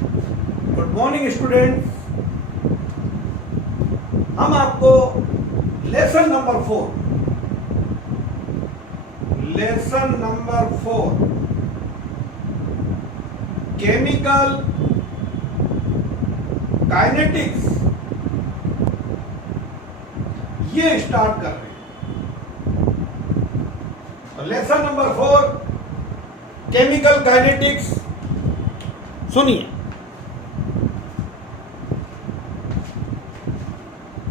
Good morning students. हम आपको lesson number 4 chemical kinetics ये स्टार्ट कर रहे हैं। तो लेसन नंबर 4 केमिकल काइनेटिक्स सुनिए।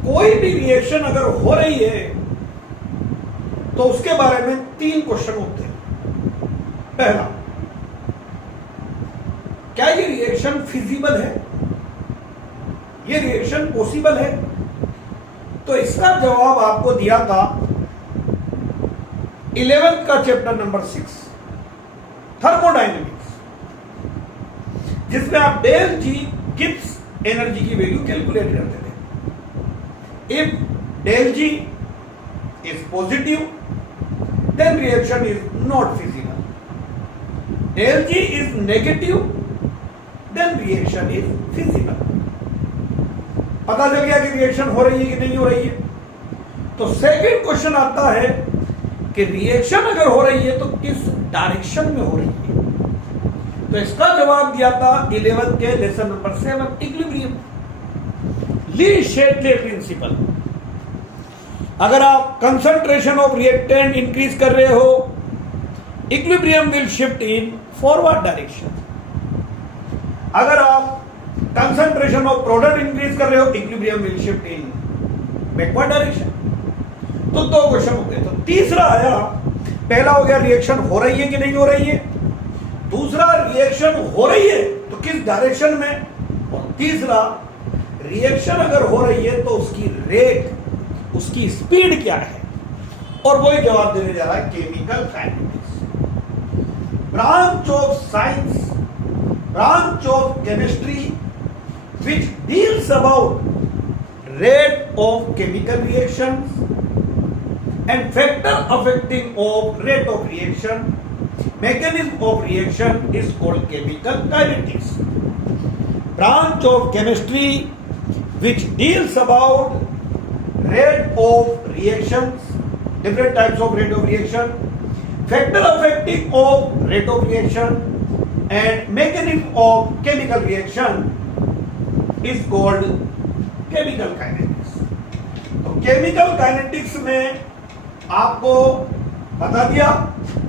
कोई भी रिएक्शन अगर हो रही है तो उसके बारे में 3 क्वेश्चन होते हैं। पहला, क्या ये रिएक्शन फिजिबल है, ये रिएक्शन पॉसिबल है? तो इसका जवाब आपको दिया था 11th का चैप्टर नंबर 6 थर्मोडायनेमिक्स, जिसमें आप डेल जी गिब्स एनर्जी की वैल्यू कैलकुलेट करते थे। If del G is positive, then reaction is not feasible. Del G is negative, then reaction is feasible. पता चल गया कि रिएक्शन हो रही है कि नहीं हो रही है। तो सेकंड क्वेश्चन आता है कि रिएक्शन अगर हो रही है तो किस डायरेक्शन में हो रही है। तो इसका जवाब दिया था 11th के लेसन नंबर 7 इक्विलिब्रियम, ली शेडले प्रिंसिपल। अगर आप कंसंट्रेशन ऑफ रिएक्टेंट इंक्रीज कर रहे हो, equilibrium will shift in forward direction. अगर आप कंसंट्रेशन ऑफ प्रोडक्ट इंक्रीज कर रहे हो, equilibrium will shift in backward direction. तो 2 क्वेश्चन हो गए। तो तीसरा आया, पहला हो गया रिएक्शन हो रही है कि नहीं हो रही है, दूसरा रिएक्शन हो रही है तो किस डायरेक्शन में, और तीसरा रिएक्शन अगर हो रही है तो उसकी रेट, उसकी स्पीड क्या है। और वही जवाब देने जा रहा है chemical kinetics, branch of science, branch of chemistry which deals about rate of chemical reactions and factor affecting of rate of reaction, mechanism of reaction is called chemical kinetics. Branch of chemistry which deals about rate of reactions, different types of rate of reaction, factor affecting of rate of reaction and mechanism of chemical reaction is called chemical kinetics. तो chemical kinetics में आपको बता दिया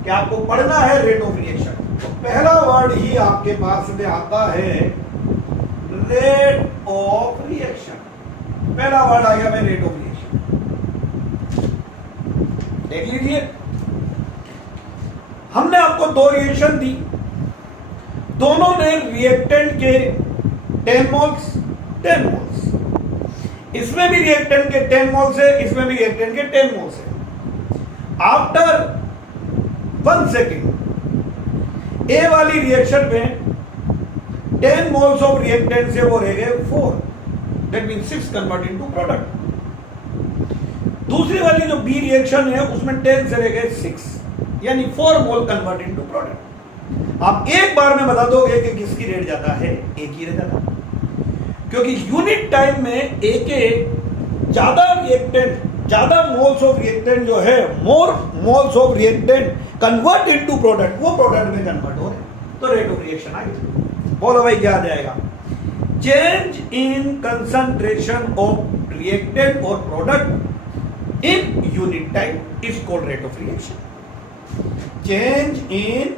कि आपको पढ़ना है rate of reaction. तो पहला वर्ड ही आपके पास में आता है रेट ऑफ रिएक्शन। पहला वर्ड आ गया रेट ऑफ रिएक्शन। देख लीजिए, हमने आपको 2 रिएक्शन दी, दोनों में रिएक्टेंट के 10 मोल्स 10 मोल्स, इसमें भी रिएक्टेंट के 10 मोल्स है, इसमें भी रिएक्टेंट के 10 मोल्स है। आफ्टर 1 सेकेंड ए वाली रिएक्शन में 10 मोल्स ऑफ रिएक्टेंट से वो रह गए 4, that mean 6 convert into product. दूसरी वाली जो बी रिएक्शन है उसमें 10 से रह गए 6, यानी 4 मोल कन्वर्ट इनटू प्रोडक्ट। आप एक बार में बता दोगे कि किसकी रेट ज्यादा है, एक ही रेट ज्यादा, क्योंकि यूनिट टाइम में एक ज्यादा रिएक्टेंट, ज्यादा मोल्स ऑफ रिएक्टेंट जो है, more moles of reactant convert into product, वो प्रोडक्ट में कन्वर्ट हो रहे, तो रेट ऑफ रिएक्शन आ गई। बोलो भाई क्या आ जाएगा? Change in concentration of reactant और product in unit time is called rate of reaction. Change in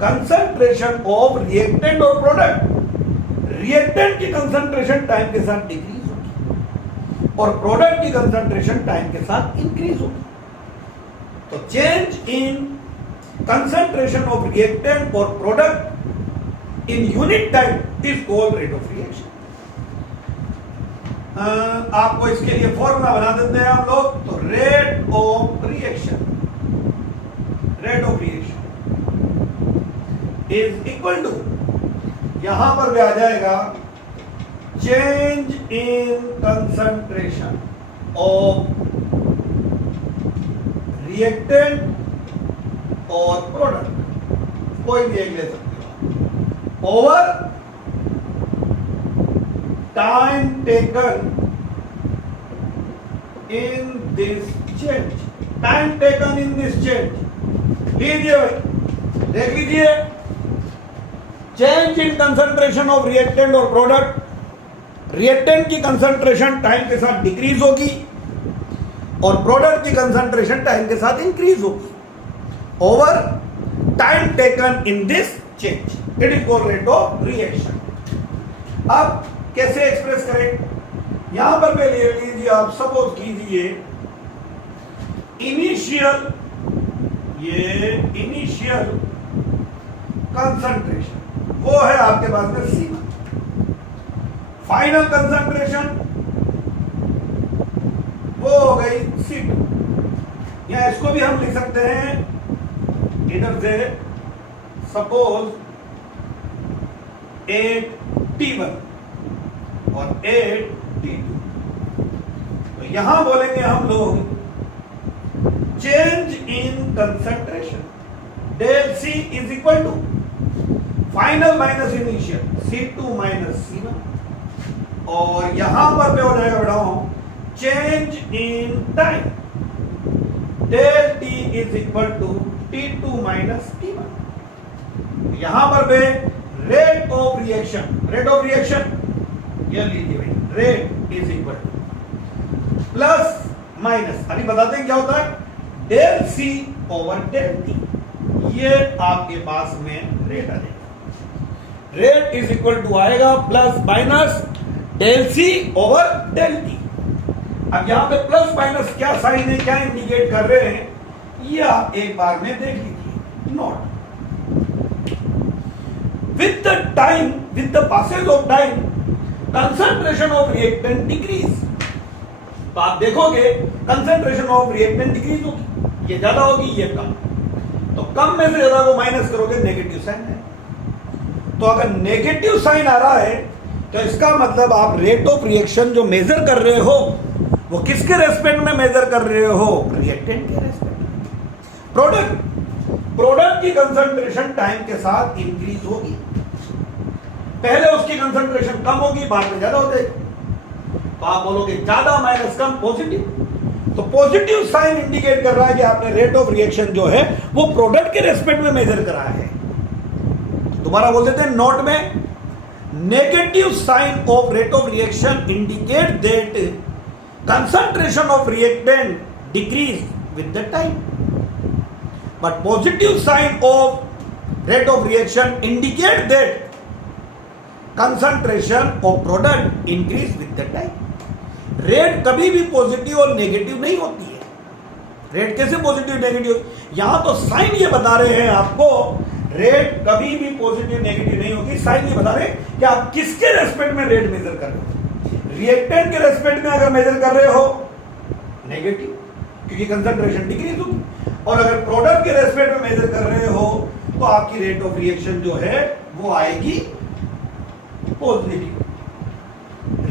concentration of reactant और प्रोडक्ट, रिएक्टेंट की कंसंट्रेशन टाइम के साथ डिक्रीज होगी और प्रोडक्ट की कंसंट्रेशन टाइम के साथ इंक्रीज होगी। तो change in concentration of reactant और product in unit time is called rate of reaction. आपको इसके लिए फॉर्मूला बना देते हैं हम लोग। तो rate of reaction, rate of reaction is equal to, यहां पर भी आ जाएगा change in concentration of reactant और प्रोडक्ट, कोई भी एक ले सकते हो, over time taken in this change, time taken in this change. लीजिए भाई, देख लीजिए, change in concentration of reactant और प्रोडक्ट, रिएक्टेंट की कंसंट्रेशन टाइम के साथ डिक्रीज होगी और प्रोडक्ट की कंसंट्रेशन टाइम के साथ इंक्रीज होगी over time taken in this change. It is called rate of reaction. अब कैसे एक्सप्रेस करें? यहां पर ले लीजिए आप, सपोज कीजिए इनिशियल, ये इनिशियल कंसंट्रेशन वो है आपके पास में C1, फाइनल कंसंट्रेशन वो हो गई C2, या इसको भी हम लिख सकते हैं इधर से, सपोज 8T1 और 8T2. तो यहां बोलेंगे हम लोग change in concentration, del C is equal to final minus initial, C2 minus C1, और यहां पर पे हो जाएगा बेटा change in time, del T is equal to T2 minus T1. यहां पर पे rate of reaction, rate of reaction ये लीजिए भाई, rate is equal to plus minus, अभी बताते हैं क्या होता है, del C over del T. ये आपके पास में रेट आ जाएगा, रेट इज इक्वल टू आएगा plus minus del C over del T. अब यहां पे प्लस माइनस क्या साइन है, क्या इंडिकेट कर रहे हैं, ये आप एक बार में देख लीजिए. Note, with the time, with the passage of time, concentration of reactant decrease. तो आप देखोगे concentration of reactant decrease होगी, ये ज्यादा होगी, ये कम. तो कम में से ज्यादा को माइनस करोगे, नेगेटिव साइन है. तो अगर नेगेटिव साइन आ रहा है तो इसका मतलब आप रेट ऑफ रिएक्शन जो मेजर कर रहे हो वो किसके रेस्पेक्ट में मेजर कर रहे हो, रिएक्टेंट के रेस्पेक्ट में. प्रोडक्ट की कंसंट्रेशन टाइम के साथ इंक्रीज होगी, पहले उसकी कंसंट्रेशन कम होगी, बाद में ज्यादा हो जाएगी. तो आप बोलोगे ज्यादा माइनस कम पॉजिटिव. तो पॉजिटिव साइन इंडिकेट कर रहा है कि आपने रेट ऑफ रिएक्शन जो है वो प्रोडक्ट के रेस्पेक्ट में मेजर करा है. दोबारा बोल देते हैं नोट में, negative sign of rate of reaction indicate that concentration of reactant decrease with the time, but positive sign of rate of reaction indicate that concentration of product increase with the time. Rate कभी भी positive और negative नहीं होती है. Rate कैसे positive negative, यहां तो sign ये बता रहे हैं आपको, रेट कभी भी पॉजिटिव नेगेटिव नहीं होगी. साइन ये बता रहे हैं कि आप किसके रेस्पेक्ट में रेट मेजर कर रहे हो. रिएक्टेंट के रेस्पेक्ट में अगर मेजर कर रहे हो नेगेटिव, क्योंकि कंसंट्रेशन डिक्रीज होगी, और अगर प्रोडक्ट के रेस्पेक्ट में मेजर कर रहे हो तो आपकी रेट ऑफ रिएक्शन जो है वो आएगी पॉजिटिव.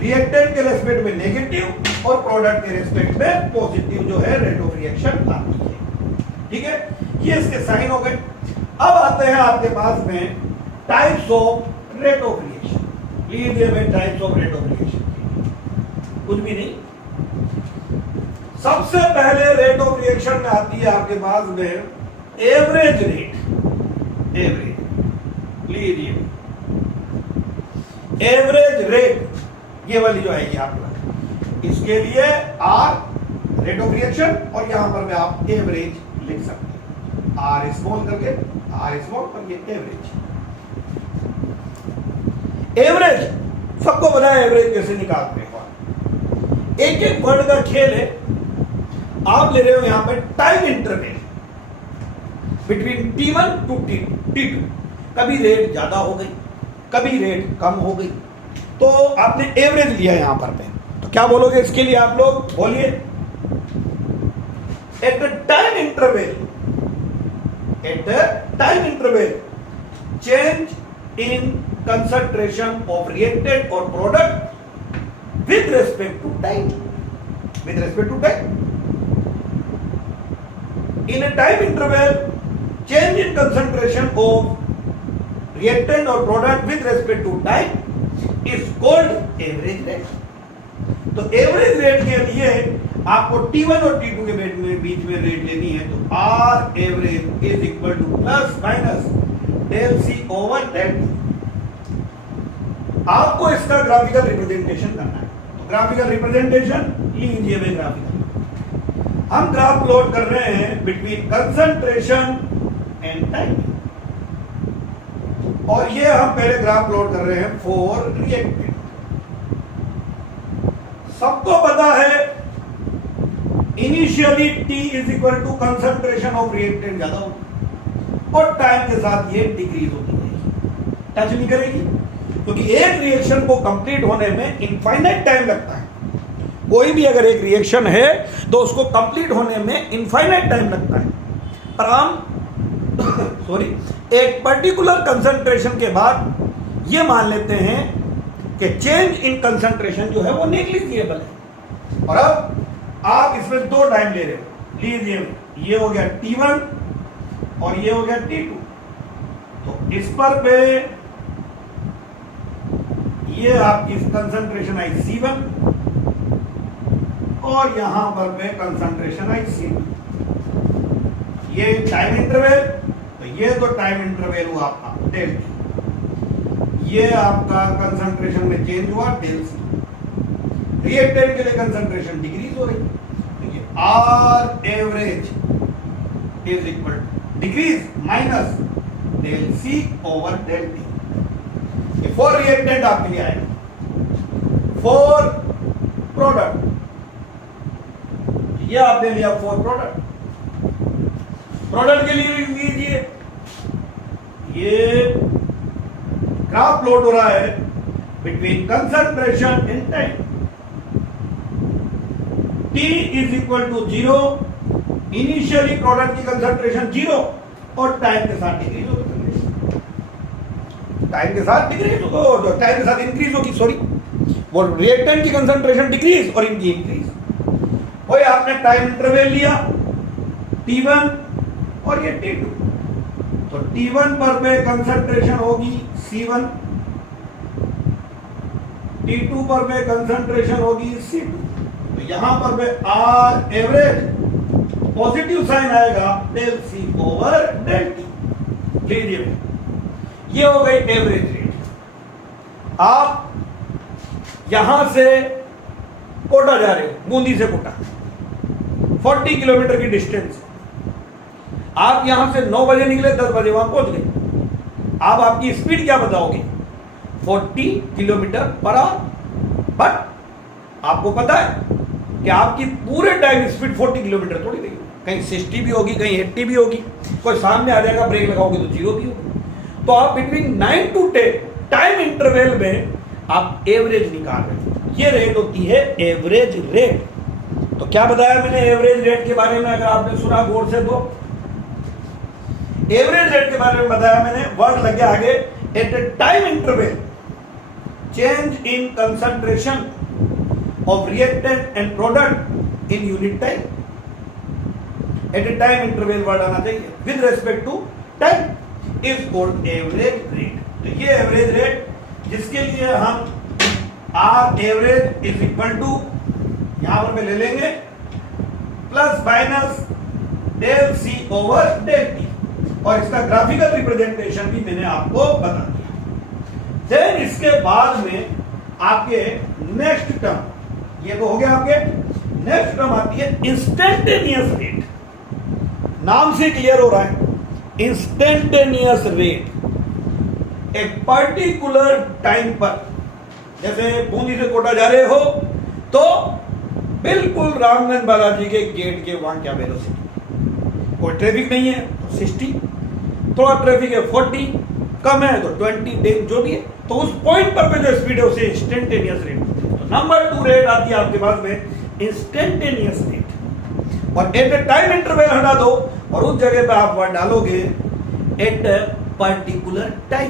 रिएक्टेंट के रेस्पेक्ट में नेगेटिव और प्रोडक्ट के रेस्पेक्ट में पॉजिटिव जो है रेट ऑफ रिएक्शन आती है. ठीक है, ये इसके साइन हो गए. अब आते हैं आपके पास में types of rate of reaction. लीजिए भाई, types of rate of reaction कुछ भी नहीं. सबसे पहले रेट ऑफ रिएक्शन में आती है आपके पास में एवरेज रेट. एवरेज लीजिए, एवरेज रेट ये वाली जो आएगी आपके पास, इसके लिए आर रेट ऑफ रिएक्शन, और यहां पर भी आप एवरेज लिख सकते हैं, आर स्मॉल करके, आर स्मॉल पर ये एवरेज. एवरेज सबको पता है एवरेज कैसे निकालते हैं. एक एक वर्ड का खेल है. आप ले रहे हो यहां पर time interval between T1 to T2. कभी रेट ज्यादा हो गई, कभी रेट कम हो गई, तो आपने एवरेज लिया यहां पर पे. तो क्या बोलोगे इसके लिए, आप लोग बोलिए, at the time interval, at the time interval change in concentration of reactant और product with respect to time. With respect to time, in a time interval change in concentration of reactant or product with respect to time is called average rate. तो average rate के लिए आपको T1 और T2 के बीच में rate लेनी है, तो R average is equal to plus minus del C over del T। आपको इसका ग्राफिकल रिप्रेजेंटेशन करना है। तो ग्राफिकल रिप्रेजेंटेशन लीजिए भाई, ग्राफिकल हम ग्राफ प्लॉट कर रहे हैं बिटवीन कंसंट्रेशन एंड टाइम, और ये हम पहले ग्राफ प्लॉट कर रहे हैं फॉर रिएक्टेंट। सबको पता है initially T is equal to concentration of reactant ज्यादा होगी और टाइम के साथ ये डिक्रीज होती है, टच नहीं करेगी, क्योंकि एक रिएक्शन को कंप्लीट होने में इनफाइनाइट टाइम लगता है। कोई भी अगर एक रिएक्शन है तो उसको कंप्लीट होने में इनफाइनाइट टाइम लगता है, पर हम एक पर्टिकुलर कंसंट्रेशन के बाद ये मान लेते हैं कि चेंज इन कंसंट्रेशन जो है वो नेग्लिजिबल है। और अब आप इसमें दो टाइम ले रहे हो, लीजिए ये हो गया T1 और ये हो गया T2। तो इस पर पे ये आपकी कंसंट्रेशन आई C1 और यहां पर पे कंसंट्रेशन आई C2। ये टाइम इंटरवल, तो ये तो टाइम इंटरवल हुआ आपका डेल T। ये आपका कंसंट्रेशन में चेंज हुआ डेल C। रिएक्टेंट के लिए कंसंट्रेशन डिक्रीज हो रही, तो ये R average is equal to decrease minus del C over del T। ये फॉर रिएक्टेंट आपके लिए आएगा। फॉर प्रोडक्ट ये आपने लिया फॉर प्रोडक्ट। प्रोडक्ट के लिए लीजिए, ये ग्राफ प्लॉट हो रहा है between concentration and time. T is equal to 0, initially product की कंसंट्रेशन 0 और टाइम के साथ डिक्रीज होगी, टाइम के साथ डिक्रीज होगा, टाइम के साथ इंक्रीज होगी, सॉरी वो रिएक्टेंट की कंसंट्रेशन डिक्रीज और इनकी इंक्रीज। वही आपने टाइम इंटरवल लिया T1 और ये T2, तो T1 पर पे कंसंट्रेशन होगी C1, T2 पर पे कंसंट्रेशन होगी C2। तो यहां पर पे R एवरेज पॉजिटिव साइन आएगा del C over del T। लीजिए ये हो गई एवरेज रेट। आप यहां से कोटा जा रहे हो, बूंदी से कोटा 40 किलोमीटर की डिस्टेंस। आप यहां से 9 बजे निकले, 10 बजे वहां पहुंच गए। आप आपकी स्पीड क्या बताओगे? 40 किलोमीटर पर आवर। बट आपको पता है कि आपकी पूरे टाइम स्पीड 40 किलोमीटर थोड़ी रहेगी, कहीं 60 भी होगी, कहीं 80 भी होगी, कोई सामने आ जाएगा, ब्रेक लगाओगे तो 0 भी होगी। तो आप बिटवीन 9 to 10 टाइम इंटरवल में आप एवरेज निकाल रहे हो। ये रेट होती है एवरेज रेट। तो क्या बताया मैंने एवरेज रेट के बारे में, अगर आपने सुना गौर से तो एवरेज रेट के बारे में बताया मैंने, वर्ड लग गया आगे, at a time interval change in concentration of reactant and product in unit time. At a time interval word आना चाहिए with respect to time is called average rate. तो ये एवरेज रेट जिसके लिए हम R average is equal to यहां पर ले लेंगे plus minus del C over del T, और इसका ग्राफिकल रिप्रेजेंटेशन भी मैंने आपको बता दिया। देन इसके बाद में आपके नेक्स्ट टर्म, ये तो हो गया आपके, नेक्स्ट टर्म आती है इंस्टेंटेनियस रेट। नाम से क्लियर हो रहा है, इंस्टेंटेनियस रेट। एक पर्टिकुलर टाइम पर, जैसे बूंदी से कोटा जा रहे हो तो बिल्कुल रामगंज बालाजी के गेट के वहां क्या वेलोसिटी, कोई ट्रैफिक नहीं है तो 60, थोड़ा ट्रैफिक है 40, कम है तो 20, जो भी है, तो उस पॉइंट पर पे जो स्पीड है उसे इंस्टेंटेनियस रेट। तो नंबर 2 रेट आती है आपके पास में इंस्टेंटेनियस रेट, और एट ए टाइम इंटरवल हटा दो और उस जगह पे आप वर्ड डालोगे at a particular time.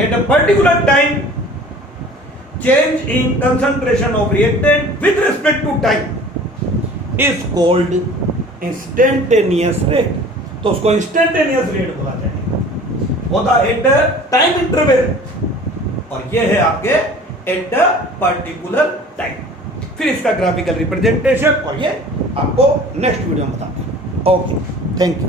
At a particular time change in concentration of reactant with respect to time is called instantaneous rate। तो उसको instantaneous rate बोला जाएगा, होता एट टाइम इंटरवल, और ये है आपके एट द पर्टिकुलर टाइम। फिर इसका ग्राफिकल रिप्रेजेंटेशन और ये आपको नेक्स्ट वीडियो में बताते हैं। Okay, thank you.